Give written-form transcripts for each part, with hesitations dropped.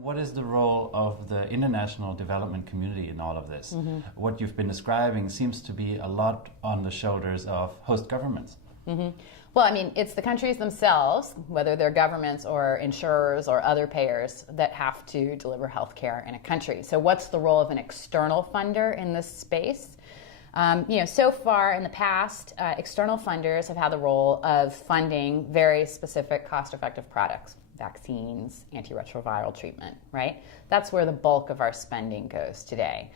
What is the role of the international development community in all of this? What you've been describing seems to be a lot on the shoulders of host governments. Well, I mean, it's the countries themselves, whether they're governments or insurers or other payers, that have to deliver health care in a country. So what's the role of an external funder in this space? So far in the past, external funders have had the role of funding very specific cost-effective products, vaccines, antiretroviral treatment, right? That's where the bulk of our spending goes today.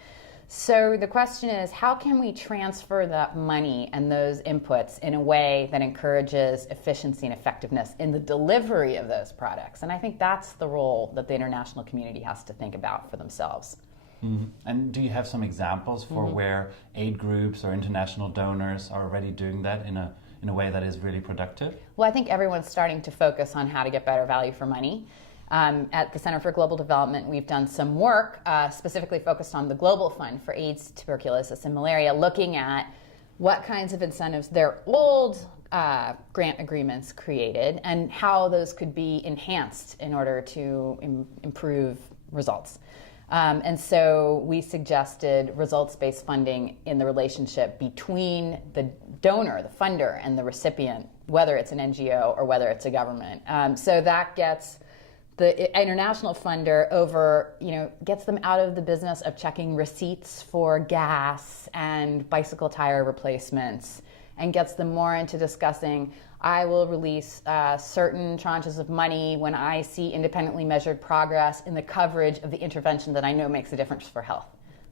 So the question is, how can we transfer that money and those inputs in a way that encourages efficiency and effectiveness in the delivery of those products? And I think that's the role that the international community has to think about for themselves. And do you have some examples for where aid groups or international donors are already doing that in a way that is really productive? Well, I think everyone's starting to focus on how to get better value for money. At the Center for Global Development, we've done some work specifically focused on the Global Fund for AIDS, tuberculosis, and malaria, looking at what kinds of incentives their old grant agreements created and how those could be enhanced in order to improve results. And so we suggested results-based funding in the relationship between the donor, the funder, and the recipient, whether it's an NGO or whether it's a government. So that gets the international funder gets them out of the business of checking receipts for gas and bicycle tire replacements and gets them more into discussing, I will release certain tranches of money when I see independently measured progress in the coverage of the intervention that I know makes a difference for health.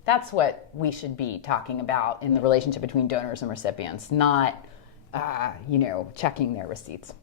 That's what we should be talking about in the relationship between donors and recipients, not checking their receipts.